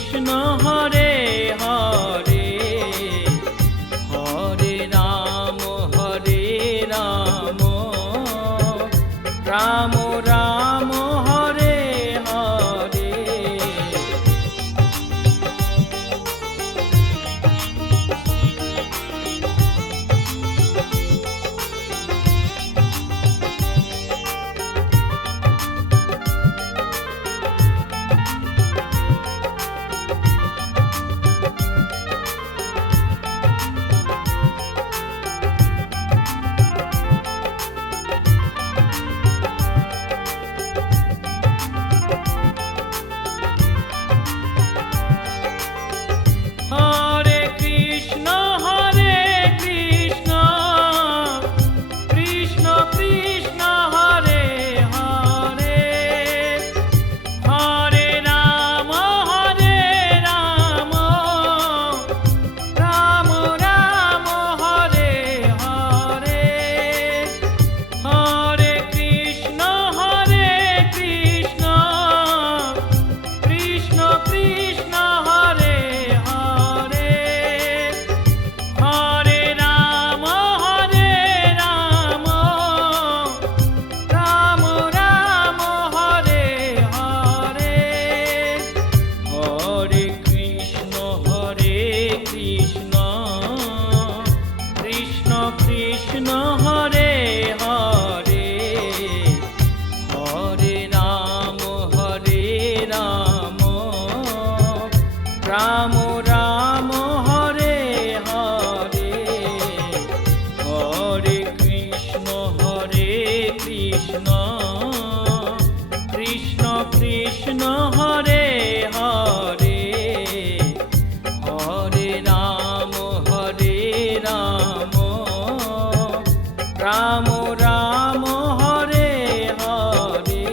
Krishna Hare Hare, Hare Ram Ram Ram Hare Hare. Hare Krishna Krishna Krishna Hare Hare, Hare Ram Ram Ram Hare Hare, Hare Krishna Krishna Krishna Hare Hare, Hare Ram Ram Ram Hare Hare, Hare Krishna Krishna Krishna Hare Hare, Hare Ram Ram Ram Hare Hare, Hare Krishna Krishna Krishna Hare Hare, Hare Ram Ram Ram Hare Hare.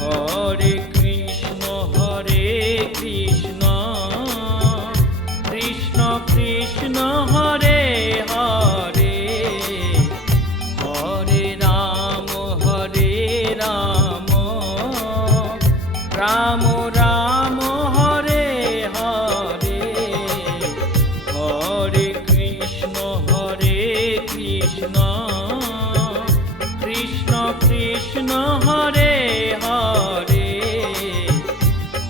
Hare Krishna Krishna Krishna Hare Hare, Hare Ram Ram Ram Hare Hare, Hare Krishna Krishna Krishna Hare Hare,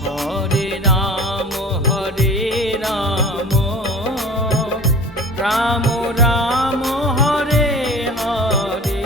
Hare Ram Ram Ram Hare Hare.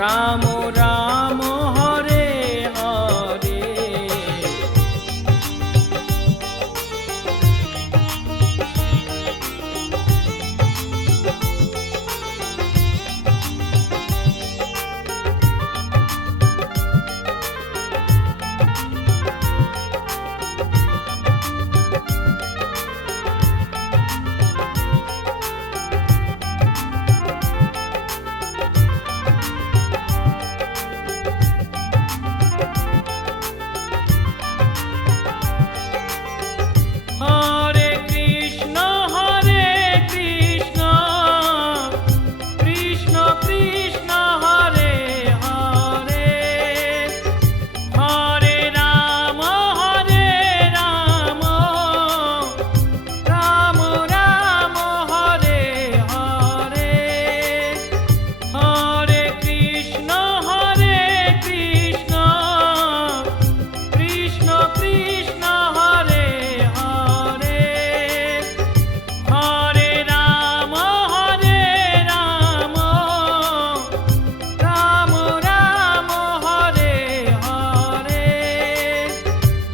Ram Ram Hare Hare. Hare Krishna Krishna Krishna Hare Hare, Hare Ram Ram Ram Hare Hare, Hare Krishna Krishna Krishna Hare Hare, Hare Ram Ram Ram Hare Hare,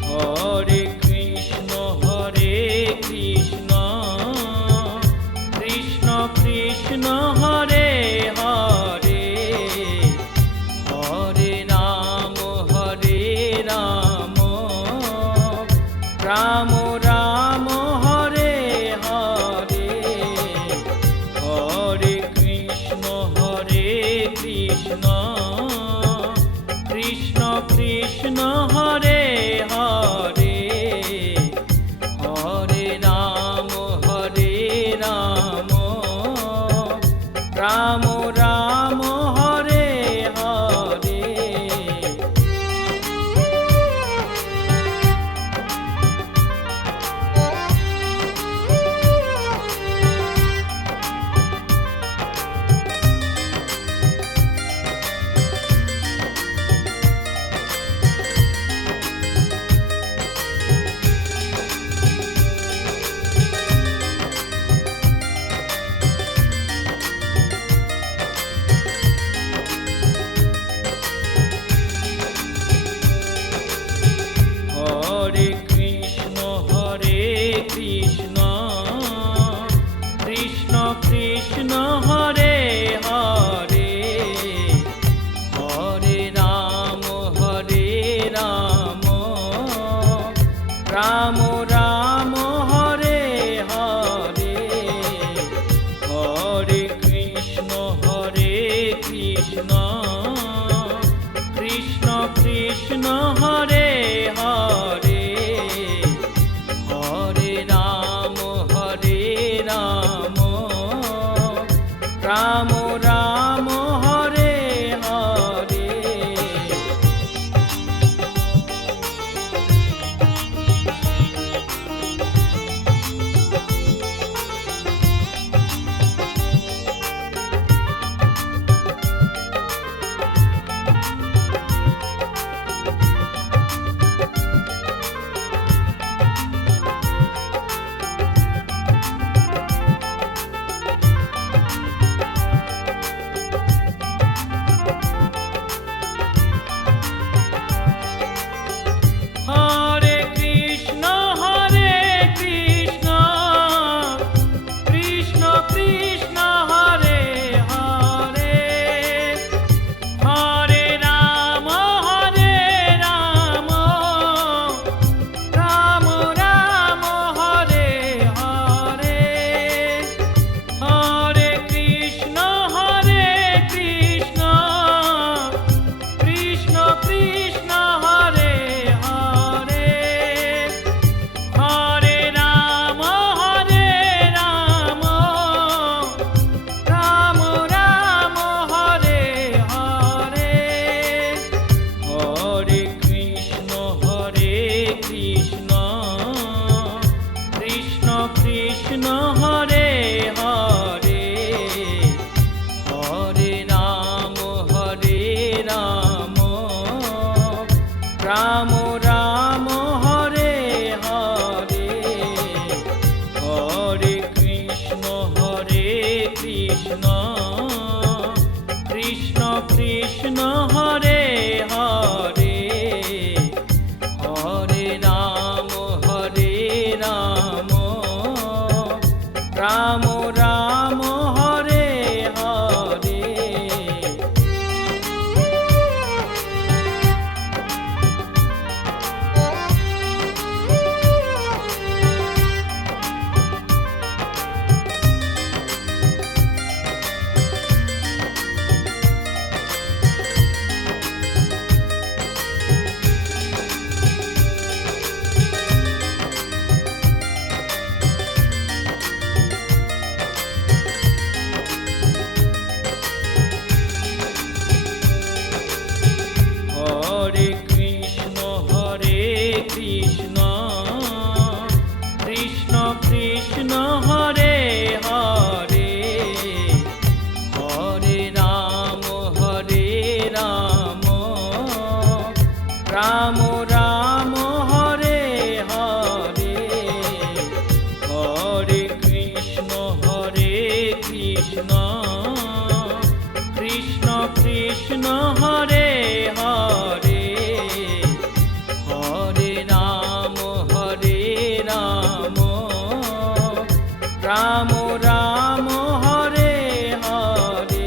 Hare Krishna Krishna Krishna Hare Hare, Hare Ram Ram Ram Hare Hare, Hare Krishna Krishna Krishna Hare Hare, Hare Ram Ram Ram Hare Hare. Hare Krishna Krishna Krishna Hare Hare, Hare Ram Ram Ram Hare Hare, Hare Krishna Krishna Krishna Hare Hare, Hare Ram Ram Ram Hare Hare. Hare Krishna Krishna Krishna Hare Hare, Hare Ram Ram Ram Hare Hare, Hare Krishna Krishna Krishna Hare Hare, Hare Ram Ram Ram Hare Hare, Hare Krishna Krishna Krishna Hare Hare, Hare Ram Ram Ram Hare Hare, Hare Krishna Krishna Krishna Krishna Hare Hare, Hare Ram Ram Ram Hare Hare. Hare Krishna Krishna Krishna Hare Hare, Hare Ram Ram Ram Hare Hare. Hare Krishna Krishna Krishna Hare Hare, Hare Ram Ram Ram Hare Hare.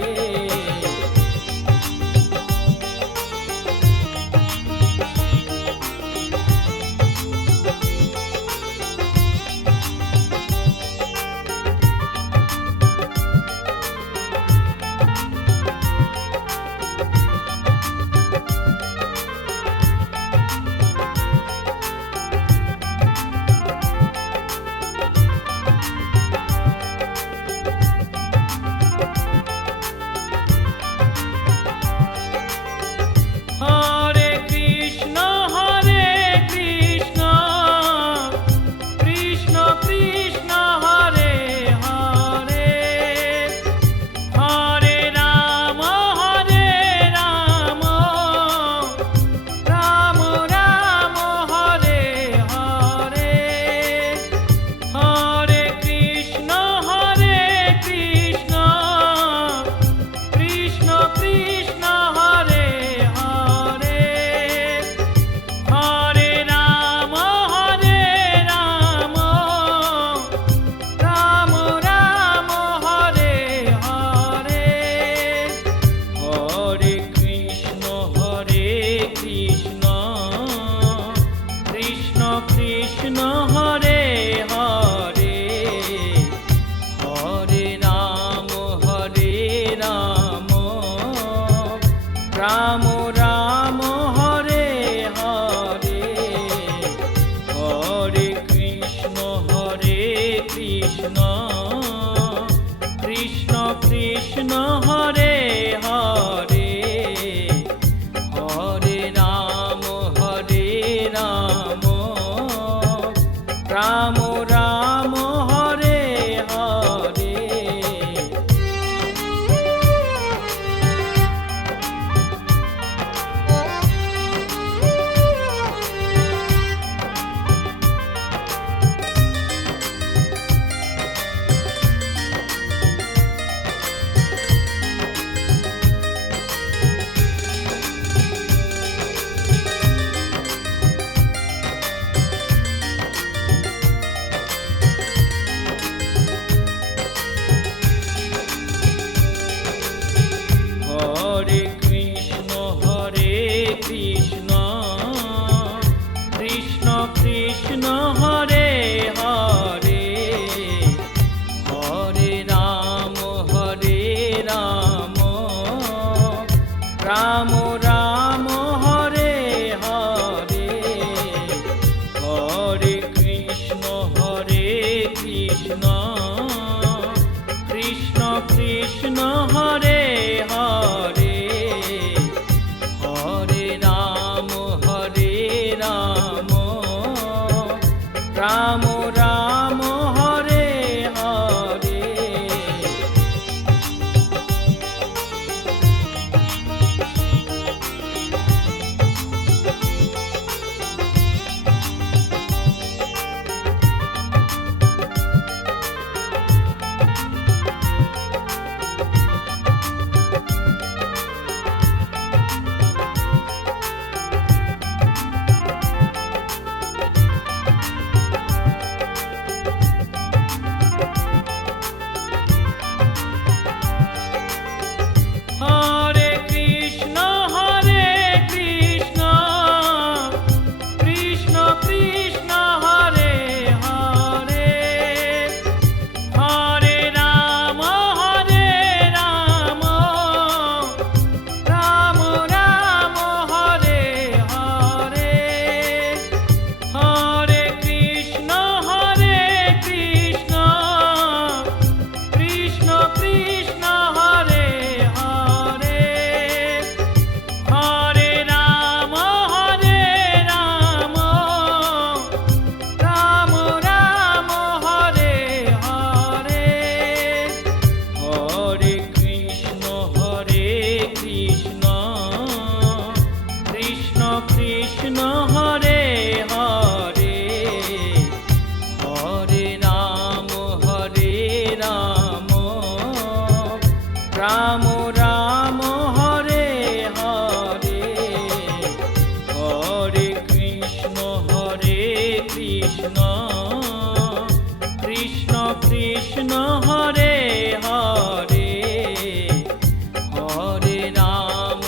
Hare Krishna Krishna Krishna Hare Hare, Hare Ram Ram Ram Hare Hare. Hare Krishna Krishna Krishna Hare Hare, Hare Ram Ram Ram Hare Hare. Hare Krishna Krishna Krishna Hare Hare, Hare Ram Ram Ram Hare Hare. Hare Krishna Krishna Krishna Hare Hare, Hare Ram Ram Ram Hare Hare. Hare Krishna Krishna Krishna Hare Hare, Hare Ram Ram Ram Hare Hare. Hare Krishna Krishna Krishna Hare Hare, Hare Ram Ram Ram Hare Hare. Ram Ram Hare Hare, Hare Krishna Krishna Krishna Hare Hare, Hare Ram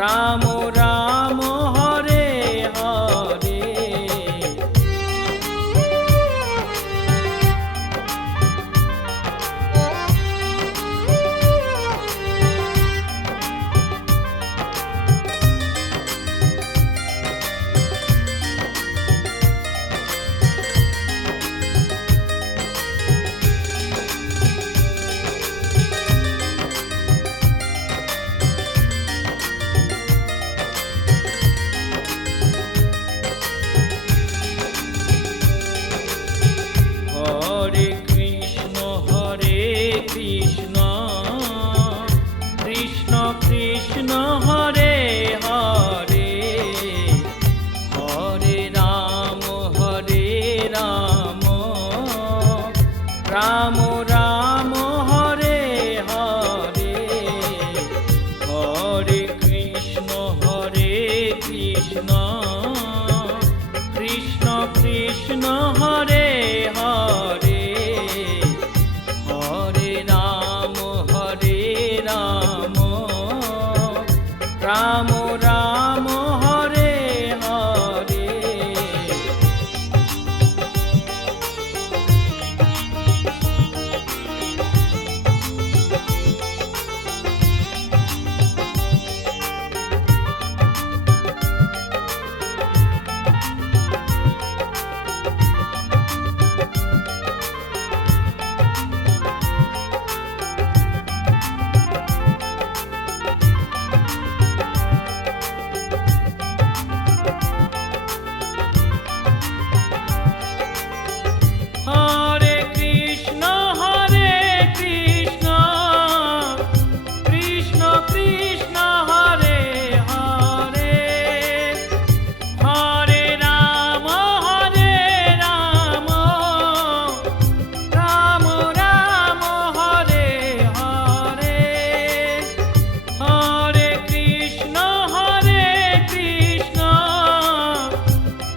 Ram Ram Hare Hare. Hare Krishna Krishna Krishna Hare Hare, Hare Ram Ram Ram Hare Hare, Hare Krishna Krishna Krishna Hare Hare, Hare Ram Ram Ram Hare Hare. Hare Krishna Krishna Krishna Hare Hare, Hare Ram Ram Ram Hare Hare, Hare Krishna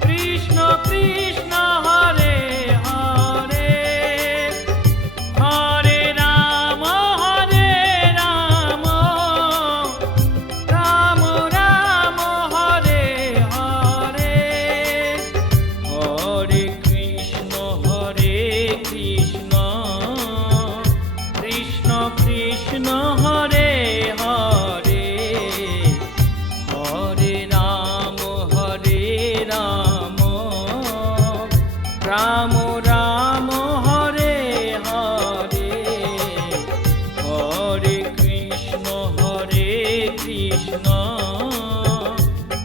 Krishna Krishna Hare Hare, Hare Ram Ram Ram Hare Hare, Hare Krishna Krishna Krishna Hare Hare, Hare Ram Ram Ram Hare Hare, Hare Krishna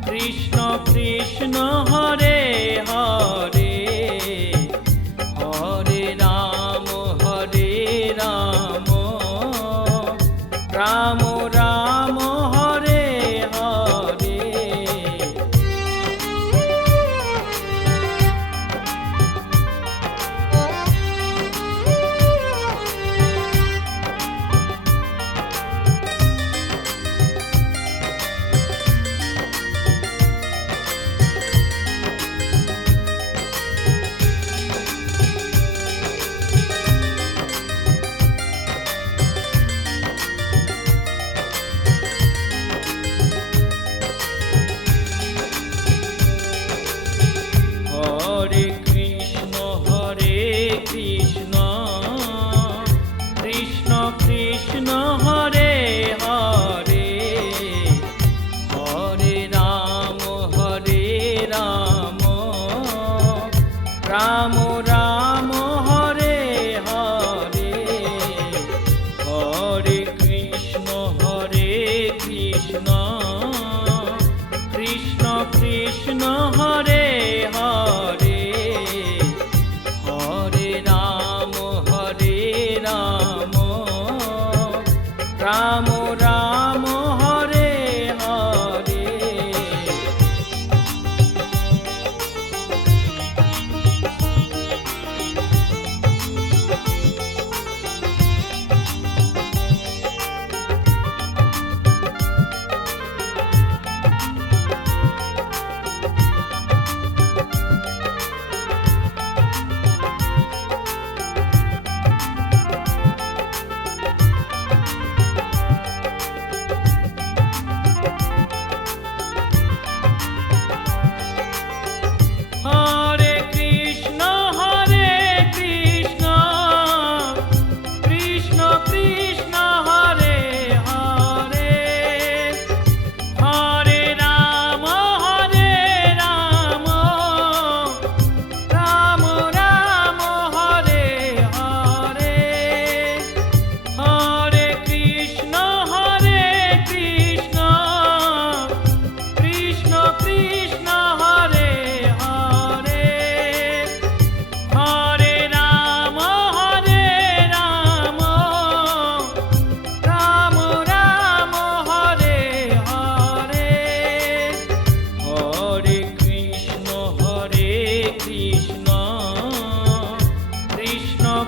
Krishna Krishna Hare Hare, Hare Ram Ram Ram Hare Hare. Hare Krishna Krishna Krishna Hare Hare, Hare Ram Ram Ram Hare Hare, Hare Krishna Krishna Krishna Hare Hare, Hare Ram Ram Ram Hare Hare.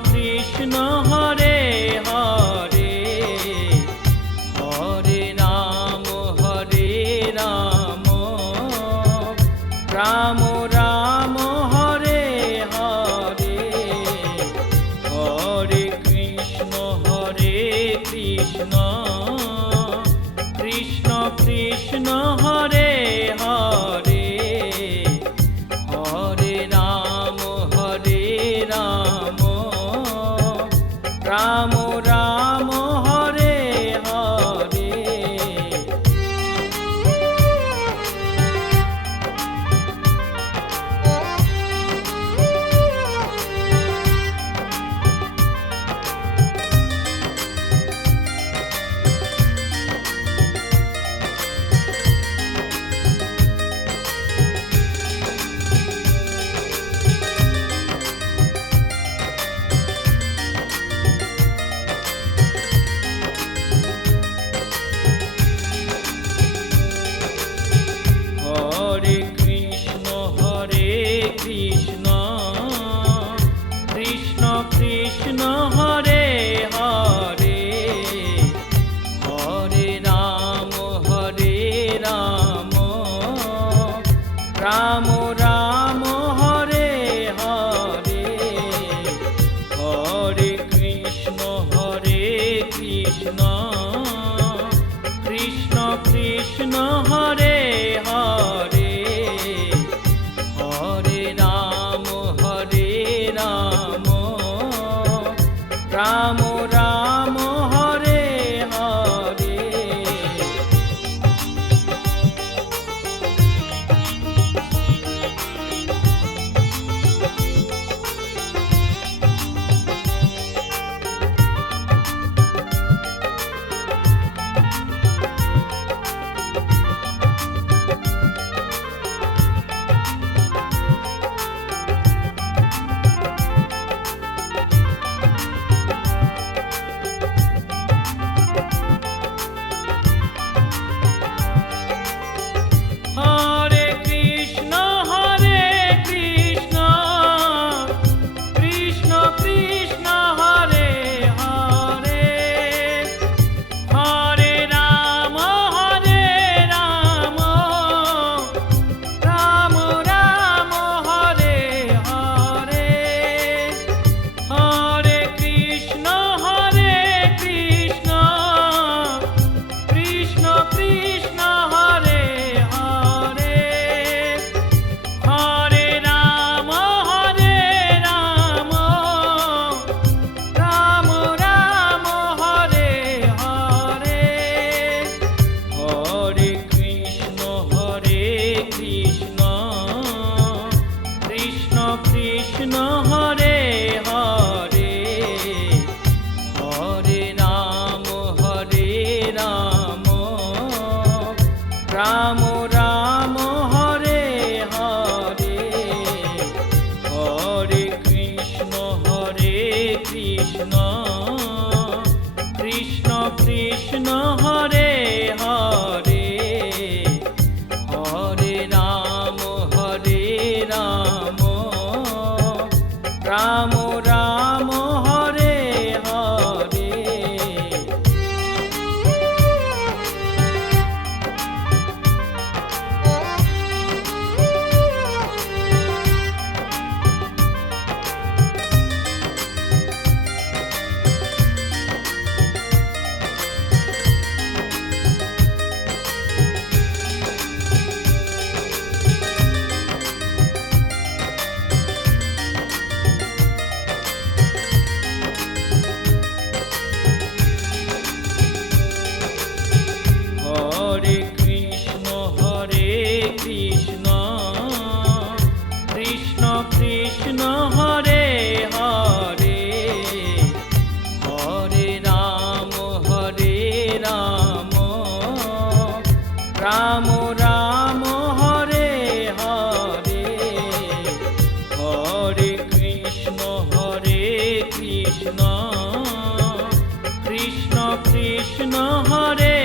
Krishna Hare Hare, Hare Ram Ram Ram Hare Hare, Hare Krishna Krishna Krishna Hare Hare, Hare Ram Ram Ram Hare Hare. Hare Krishna Krishna Krishna Hare Hare, Hare Ram Ram Ram Hare Hare, Hare Krishna Krishna Krishna Hare Hare, Hare Ram Ram Ram Hare Hare. Hare Krishna Krishna Krishna Hare Hare, Hare Ram Ram Ram Hare Hare, Hare Krishna Krishna Krishna Hare Hare, Hare Ram Ram Ram Hare Hare, Hare Krishna Krishna Krishna Hare Hare, Hare Ram Ram Ram Hare Hare, Hare Krishna Krishna Krishna Hare Hare, Hare Ram Ram Ram Hare Hare. Hare Krishna Krishna Krishna Hare Hare, Hare Ram Ram Ram Hare Hare, Hare Krishna Krishna Krishna Hare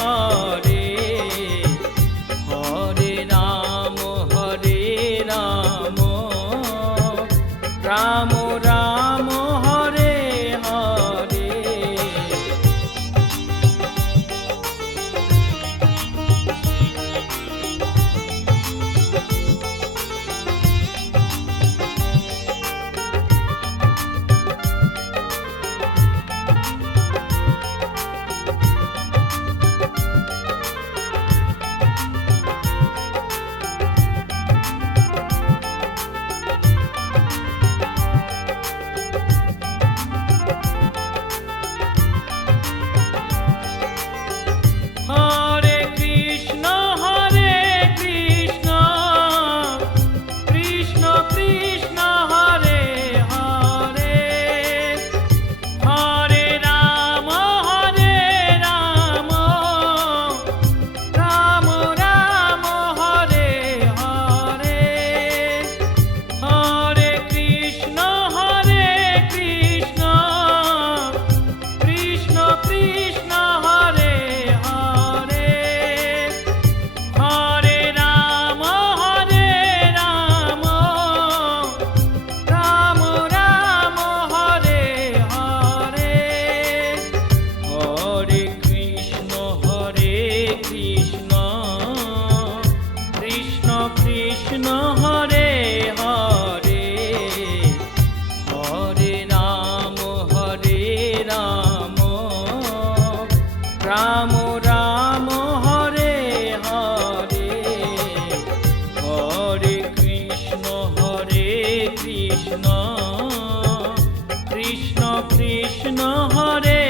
Hare, Hare Ram Ram Ram Hare Krishna Krishna Hare